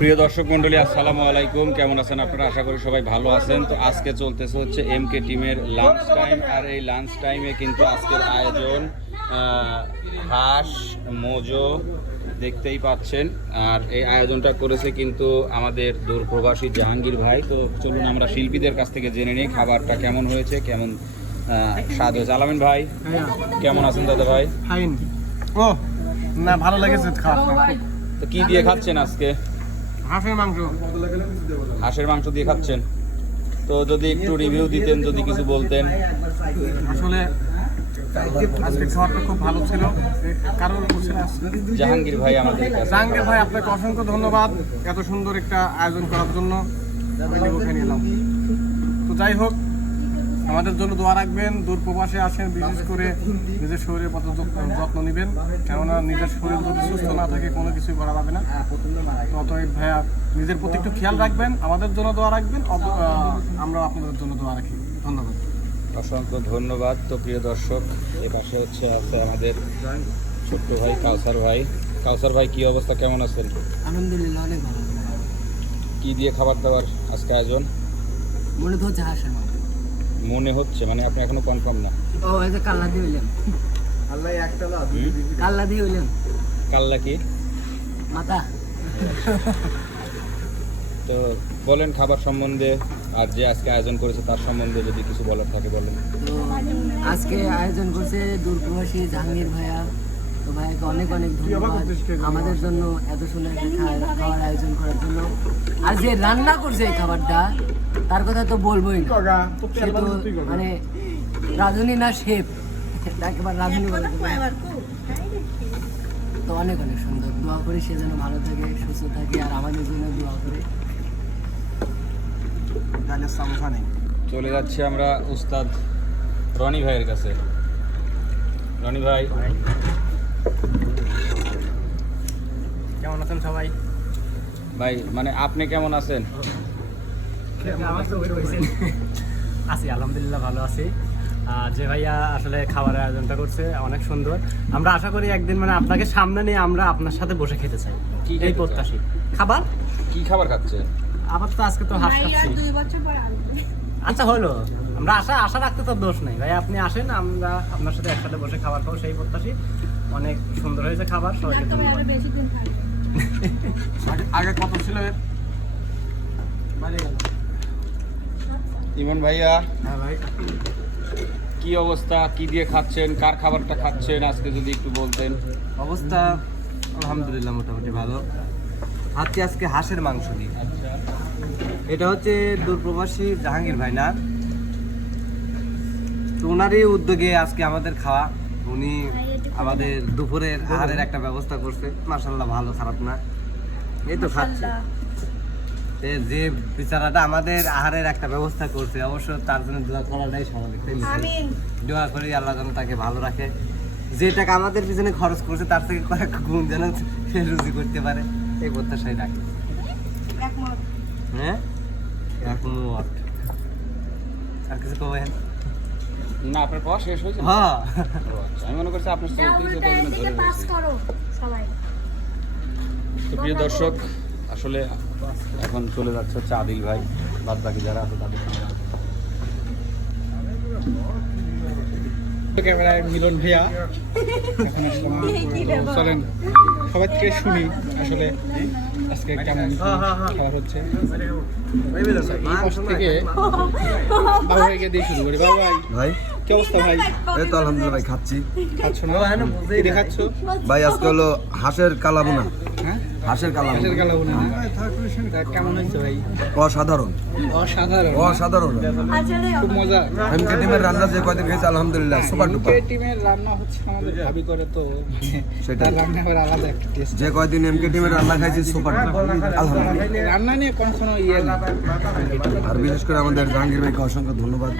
প্রিয় দর্শক মণ্ডলী, আসসালামু আলাইকুম। কেমন আছেন আপনারা? আশা করি সবাই ভালো আছেন। তো আজকে চলতেছে হচ্ছে এমকে টিমের লাঞ্চ টাইম, আর এই লাঞ্চ টাইমে কিন্তু আজকের আয়োজন হাঁস মোজো দেখতেই পাচ্ছেন। আর এই আয়োজনটা করেছে কিন্তু আমাদের দূরপ্রবাসী জাহাঙ্গীর ভাই। তো চলুন আমরা শিল্পীদের কাছ থেকে জেনে নিই খাবারটা কেমন হয়েছে, কেমন স্বাদ হয়েছে। আলামিন ভাই কেমন আছেন? দাদা ভাই ফাইন। ও না, ভালো লেগেছে খাবারটা। তো কি দিয়ে খাচ্ছেন আজকে? হাঁসের মাংস। হাঁসের মাংস দিয়ে খাচ্ছেন। তো যদি একটু রিভিউ দিতেন, যদি কিছু বলতেন। আসলে আজকে খাবারটা খুব ভালো ছিল। কারণ জাহাঙ্গীর ভাই আমাদের কাছে। জাহাঙ্গীর ভাই, আপনাকে অসংখ্য ধন্যবাদ এত সুন্দর একটা আয়োজন করার জন্য। ওখানে এলাম। তো যাই হোক, আমাদের জন্য দোয়া রাখবেন। দূর প্রবাসে আসেন, বিশেষ করে নিজের শরীরের প্রতি যত্ন নেবেন, কেননা নিজের শরীর যদি সুস্থ না থাকে কোনো কিছুই করা যাবে না। তো অতএব ভাইয়া, নিজের প্রতি একটু খেয়াল রাখবেন, আমাদের জন্য দোয়া রাখবেন, আমরা আপনাদের জন্য দোয়া রাখি। ধন্যবাদ, অসংখ্য ধন্যবাদ। তো প্রিয় দর্শক, এ পাশে হচ্ছে আছে আমাদের ছোট্ট ভাই কাউসার ভাই। কাউসার ভাই কি অবস্থা, কেমন আছেন? আলহামদুলিল্লাহ, অনেক ভালো। কি দিয়ে খাবার দাবার আজকে আয়োজন? মনে তো হচ্ছে হাঁসের মাংস। মনে হচ্ছে মানে আপনি এখনো কনফার্ম না? ও এই যে কাল্লা দিয়ে হইলেন। আল্লাহ একটা কাল্লা দিয়ে হইলেন কাল্লা কি মাথা। তো বলেন খাবার সম্বন্ধে, আর যে আজকে আয়োজন করেছে তার সম্বন্ধে যদি কিছু বলার থাকে বলেন। তো আজকে আয়োজন করছে দূরপ্রবাসী জাহাঙ্গীর ভাইয়া। তো ভাইয়াকে অনেক অনেক ধন্যবাদ আমাদের জন্য এত সুন্দর একটা খাবার আয়োজন করার জন্য। আর যে রান্না করছে এই খাবারটা, তার কথা তো বলবোই না। সে তো মানে রাঁধুনি না, শেফ। একেবারে রাঁধুনি বলে তো অনেক অনেক সুন্দর। দোয়া করি সে যেন ভালো থাকে, সুস্থ থাকে, আর আমাদের জন্য দোয়া করে। চলে যাচ্ছি আমরা উস্তাদ রনি ভাইয়ের কাছে। রনি ভাই কেমন আছেন সবাই? ভাই মানে আপনি কেমন আছেন? আছি আলহামদুলিল্লাহ, ভালো আছি। যে ভাইয়া আসলে খাবারের আয়োজনটা করছে অনেক সুন্দর। আমরা আশা করি একদিন মানে আপনাকে সামনে নিয়ে আমরা আপনার সাথে বসে খেতে চাই, এই প্রত্যাশী। খাবার কি খাবার খাচ্ছে? আবার তো আজকে তো হাঁস খাচ্ছি। আচ্ছা হলো, আমরা আশা রাখতে তো দোষ নেই ভাই। আপনি আসেন, আমরা আপনার সাথে একসাথে বসে খাবার খাবো, সেই প্রত্যাশী। অনেক সুন্দর হয়েছে খাবার, সবাইকে ধন্যবাদ। আগে কত ছিল এর? ইমন ভাইয়া হ্যাঁ ভাই, কি অবস্থা, কি দিয়ে খাচ্ছেন, কার খাবারটা খাচ্ছেন আজকে যদি একটু বলতেন। অবস্থা আলহামদুলিল্লাহ মোটামুটি ভালো। খাচ্ছি আজকে হাঁসের মাংস দিয়ে। আচ্ছা, এটা হচ্ছে দূরপ্রবাসী জাহাঙ্গীর ভাই না, তো ওনারই উদ্যোগে আজকে আমাদের খাওয়া। উনি আমাদের দুপুরের আহারের একটা ব্যবস্থা করছে। মাশাআল্লাহ, ভালো, খারাপ না। এই তো খাচ্ছি। যে বিচারাটা আমাদের আহারের একটা ব্যবস্থা করছে, অবশ্য তার জন্য দোয়া করাটাই স্বাভাবিক। দোয়া করি আল্লাহ যেন তাকে ভালো রাখে। যে টাকা আমাদের পিছনে খরচ করছে তার থেকে কয়েক গুণ যেন সে রুজি করতে পারে, এই প্রত্যাশাই রাখি। হ্যাঁ, একমত। আর কিছু কবেন? না আপনার খাওয়া শেষ হয়েছে? হ্যাঁ, আমি মনে করছি আপনার চলতেছে, তাই জন্য ধরে বলছি। তো প্রিয় দর্শক, আসলে এখন চলে যাচ্ছে হচ্ছে আদিল ভাই, বাদ বাকি যারা আছে তাদের সঙ্গে। ক্যামেরায় মিলন ভাইয়া। এখন চলেন সবাই থেকে শুনি আসলে আজকে কেমন খাবার হচ্ছে। এই পাশ থেকে বাবু ভাইকে দিয়ে শুরু করি। বাবু ভাই, ভাই কি অবস্থা ভাই? এই তো আলহামদুলিল্লাহ ভাই, খাচ্ছি। খাচ্ছ না? কি খাচ্ছ ভাই আজকে হলো হাঁসের কালাবুনা। হ্যাঁ, হাঁসের কালাবুনা হাঁসের কালা বোনা। কেমন হয়েছে ভাই? অসাধারণ, অসাধারণ, অসাধারণ। খুব মজা। এমকে টিমের রান্না যে কয়দিন খেয়েছে আলহামদুলিল্লাহ সুপার ডুপার। টিমের রান্না হচ্ছে আমাদের ভাবি করে, তো সেটাই, তার রান্না আবার আলাদা একটা টেস্ট। যে কয়দিন এমকে টিমের রান্না খাইছি সুপার ডুপার আলহামদুলিল্লাহ। রান্না নিয়ে কোনো ইয়ে না। আর বিশেষ করে আমাদের জাহাঙ্গীর ভাইকে অসংখ্য ধন্যবাদ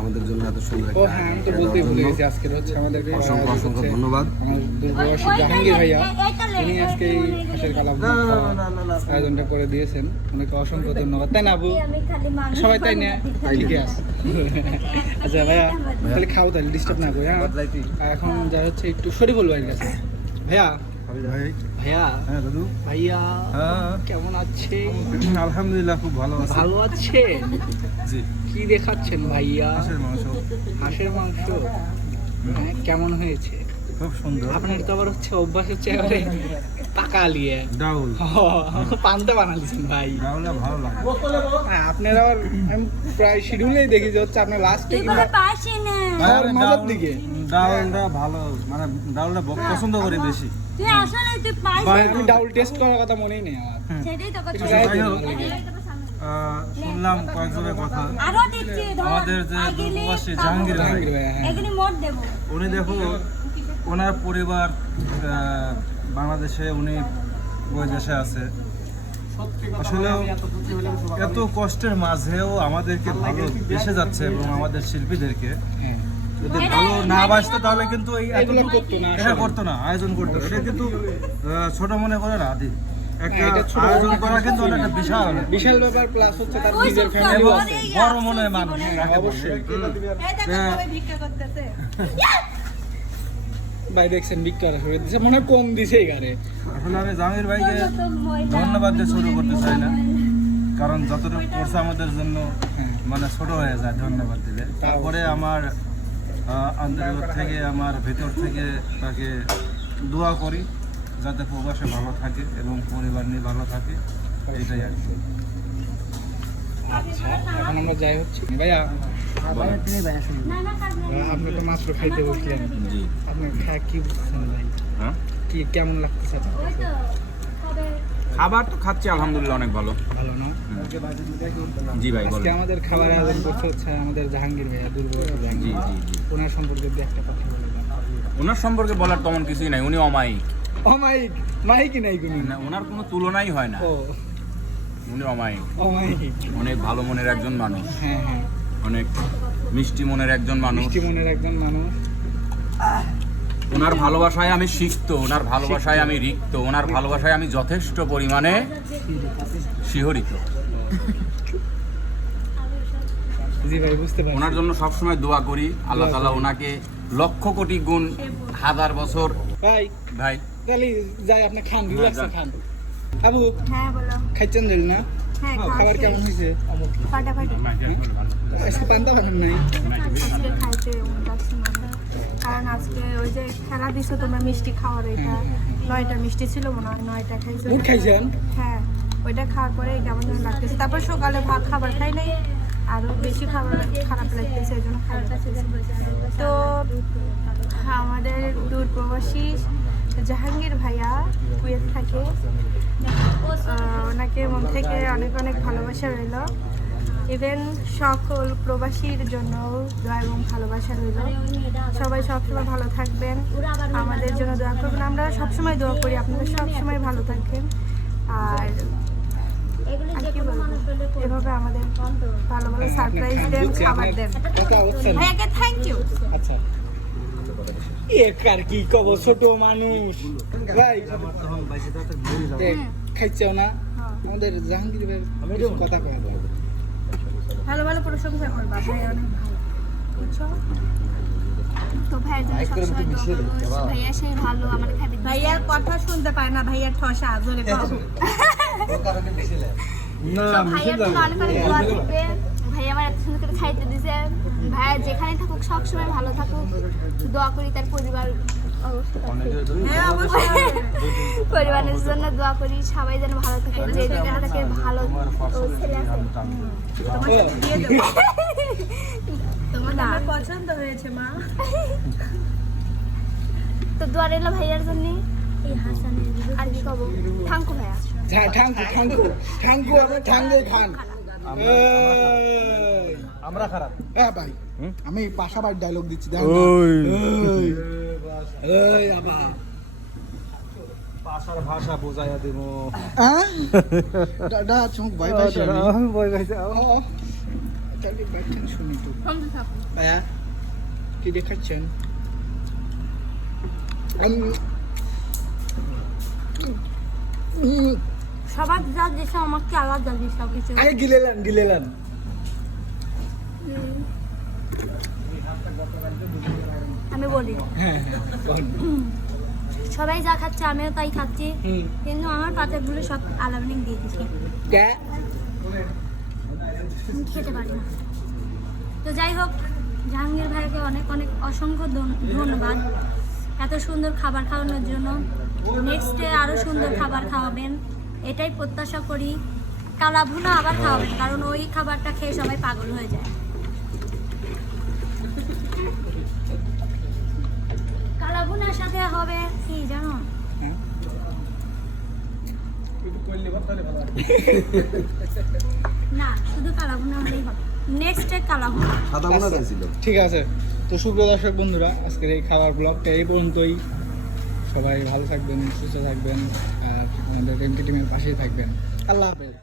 আমাদের জন্য এত সুন্দর ও একটা হ্যাঁ, আমি তো বলতেই ভুলে গেছি, আজকের হচ্ছে আমাদের অসংখ্য অসংখ্য ধন্যবাদ। আমার দূরপ্রবাসী জাহাঙ্গীর ভাইয়া, তিনি আজকে এই হাঁসের কালাম আয়োজনটা করে দিয়েছেন। ওনাকে অসংখ্য ধন্যবাদ। তাই না আবু? সবাই তাই না? ঠিকই আছে। আচ্ছা ভাইয়া, তাহলে খাও, তাহলে ডিস্টার্ব না করি। হ্যাঁ, এখন যা হচ্ছে একটু শরীফুল ভাইয়ের কাছে। ভাইয়া ভাইয়া হ্যাঁ দাদু ভাইয়া হ্যাঁ কেমন আছে? আলহামদুলিল্লাহ খুব ভালো আছে ভালো আছে? জি কি দেখাচ্ছেন ভাইয়া? হাঁসের মাংস হাঁসের মাংস। হ্যাঁ, কেমন হয়েছে? খুব সুন্দর আপনার তো আবার হচ্ছে অভ্যাস হচ্ছে এবারে পাকা লিয়ে ডাউল পান্তা বানালিছেন ভাই। ডাউলটা ভালো লাগে হ্যাঁ, আপনার আবার আমি প্রায় শিডিউলেই দেখি যে হচ্ছে আপনার লাস্টে কিংবা খাওয়ার মাঝের দিকে ডাউলটা ভালো মানে ডাউলটা পছন্দ করি বেশি আমি ডাউল টেস্ট করার কথা মনেই নেই আমার। একটু যাই গায়ে হোক, দিন লাগে। শুনলাম কয়েকজনের কথা আমাদের যে দূরপ্রবাসী জাহাঙ্গীর ভাই জাহাঙ্গীর ভাই, হ্যাঁ। উনি দেখো ওনার পরিবার বাংলাদেশে উনি ওই দেশে আছে আসলে এত কষ্টের মাঝেও আমাদেরকে ভালো বেসে যাচ্ছে এবং আমাদের শিল্পীদেরকে হ্যাঁ। যদি ভালো না বাসতো তাহলে কিন্তু এই এগুলো করতো না এটা করতো না আয়োজন করতো এটা কিন্তু ছোট মনে করে না আদি একটা এটা ছোট আয়োজন করা কিন্তু অনেকটা বিশাল বিশাল ব্যাপার প্লাস হচ্ছে তার নিজের ফ্যামিলি এবং আছে। বড় মনের মানুষ অবশ্যই হ্যাঁ, ভাই দেখছেন ভিক্টর আসলে দিছে মনে হয় কম দিছে এই গারে। আসলে আমি জামির ভাইকে ধন্যবাদ দিয়ে শুরু করতে চাই না কারণ যতটুকু করছে আমাদের জন্য মানে ছোট হয়ে যায় ধন্যবাদ দিলে তারপরে আমার আন্তরিক থেকে আমার ভেতর থেকে তাকে দোয়া করি যাতে প্রবাসে ভালো থাকে এবং পরিবার নিয়ে ভালো থাকে এইটাই আর কি আচ্ছা, এখন আমরা যাই হচ্ছে ভাইয়া তুমি ভাইয়া শুনুন। আপনি তো মাত্র খাইতে বসলেন, জি আপনি খায় কি বুঝছেন ভাই? হ্যাঁ কি কেমন লাগতেছে আপনার কাছে? খাবার তো খাচ্ছি আলহামদুলিল্লাহ অনেক ভালো ভালো না? জি ভাই আজকে বলেন আমাদের খাবার আয়োজন করছে হচ্ছে আমাদের জাহাঙ্গীর ভাইয়া, দুর্বল জি জাহাঙ্গীর। জি জি ওনার সম্পর্কে যদি একটা কথা বলবেন। ওনার সম্পর্কে বলার তেমন কিছুই নাই উনি অমায়িক ও মাইক, মাইক নাই কোনো। না, ওনার কোনো তুলনাই হয় না ও উনি অমায়িক ও মাইক, অনেক ভালো মনের একজন মানুষ হ্যাঁ হ্যাঁ, অনেক মিষ্টি মনের একজন মানুষ মিষ্টি মনের একজন মানুষ। ওনার ভালোবাসায় আমি সিক্ত ওনার ভালোবাসায় আমি রিক্ত ওনার ভালোবাসায় আমি যথেষ্ট পরিমাণে শিহরিত জি ভাই বুঝতে পারছি। ওনার জন্য সবসময় দোয়া করি আল্লাহ তাআলা ওনাকে লক্ষ কোটি গুণ হাজার বছর ভাই ভাই তাহলে যাই আপনি খান, রিল্যাক্সে খান। আবু হ্যাঁ বলো। খাইছেন দিল না? হ্যাঁ খাবার খাচ্ছি। কেমন হয়েছে? ফাটাফাটি। আজকে পান্তা বানান নাই? আজকে খাইতে পারছি না। কারণ আজকে ওই যে খেলা দিছো তোমরা মিষ্টি খাওয়ার, এটা 9টা মিষ্টি ছিল মনে হয়, 9টা খাইছো। মুড খাইছেন? হ্যাঁ, ওইটা খাওয়ার পরে কেমন যেন লাগতেছে। তারপর সকালে খাবার খাই নাই, আরো বেশি খাবার খারাপ লাগতেছে, এই জন্য খাই না। তো আমাদের দূর প্রবাসী জাহাঙ্গীর ভাইয়া কুয়েত থাকে, ওনাকে মন থেকে অনেক অনেক ভালোবাসা রইল। ইভেন সকল প্রবাসীর জন্য দোয়া এবং ভালোবাসা রইল। সবাই সবসময় ভালো থাকবেন, আমাদের জন্য দোয়া করবেন। আমরা সবসময় দোয়া করি আপনারা সবসময় ভালো থাকবেন। আর কি বলবো, এভাবে আমাদের ভালো ভালো সারপ্রাইজ দেন, বুঝছি, খাবার আপনি দেন। কথা হচ্ছেন। ভাইয়াকে থ্যাংক ইউ। আচ্ছা কার কি কব, ছোট মানুষ ভাই দেখ, খাইছেও না আমাদের জাহাঙ্গীর ভাই কিছু কথা কওয়া যায়। ভালো ভালো প্রশংসা করবা, ভাই অনেক ভালো, বুঝছো? তো ভাইয়ের জন্য সবসময় দোয়া করো। ভাইয়া সেই ভালো আমার খাবি ভাইয়ার কথা শুনতে পায় না, ভাইয়ার ঠসা জোরে পাবো। ভাইয়ার জন্য অনেক অনেক দোয়া থাকবে। ভাইয়া আমার এত সুন্দর করে খাইতে দিছে। ভাইয়া যেখানে থাকুক সবসময় ভালো থাকুক, দোয়া করি তার পরিবার হ্যাঁ অবশ্যই। পরিবারের জন্য দোয়া করি, সবাই যেন ভালো থাকে, যে যেখানে থাকে ভালো ছেলে আছে। তোমাকে দিয়ে দেবো। তোমাকে আমার পছন্দ হয়েছে মা। তো দোয়া রইল ভাইয়ার জন্য। আর কি কব, থাঙ্কু ভাইয়া। ঠাঙ্কু ঠাঙ্কু ঠাঙ্কু আমরা ঠাঙ্গে খান। আমরা খারাপ হ্যাঁ ভাই, আমি পাশাপাশি ডায়লগ দিচ্ছি, দেখো এই আবা ভাষার ভাষা বোঝাইয়া দিব হ্যাঁ দাদা চুক ভাই ভাই বই গাইছে চলি বাইটেন শুনি তো ভাইয়া কি দেখাচ্ছেন? সবার যা দিছে আমাকে আলাদা দিছে সব কিছু। আরে গিলেলান আমি বলি হ্যাঁ সবাই যা খাচ্ছে আমিও তাই খাচ্ছি, কিন্তু আমার পাতের ভুলে সব আলামিন দিয়ে দিচ্ছে, আমি খেতে পারি না। তো যাই হোক, জাহাঙ্গীর ভাইকে অনেক অনেক অসংখ্য ধন্যবাদ এত সুন্দর খাবার খাওয়ানোর জন্য। নেক্সট ডে আরও সুন্দর খাবার খাওয়াবেন এটাই প্রত্যাশা করি। কালা ভুনা আবার খাওয়াবেন, কারণ ওই খাবারটা খেয়ে সবাই পাগল হয়ে যায়। কালা ভুনার সাথে হবে কি জানো, না শুধু কালা ভুনা হলেই হবে, নেক্সট ডে কালা ভুনা। ঠিক আছে, তো সুপ্রিয় দর্শক বন্ধুরা, আজকের এই খাবার ব্লগটা এই পর্যন্তই। সবাই ভালো থাকবেন, সুস্থ থাকবেন, আর আমাদের এমকে টিমের পাশেই থাকবেন। আল্লাহ হাফেজ।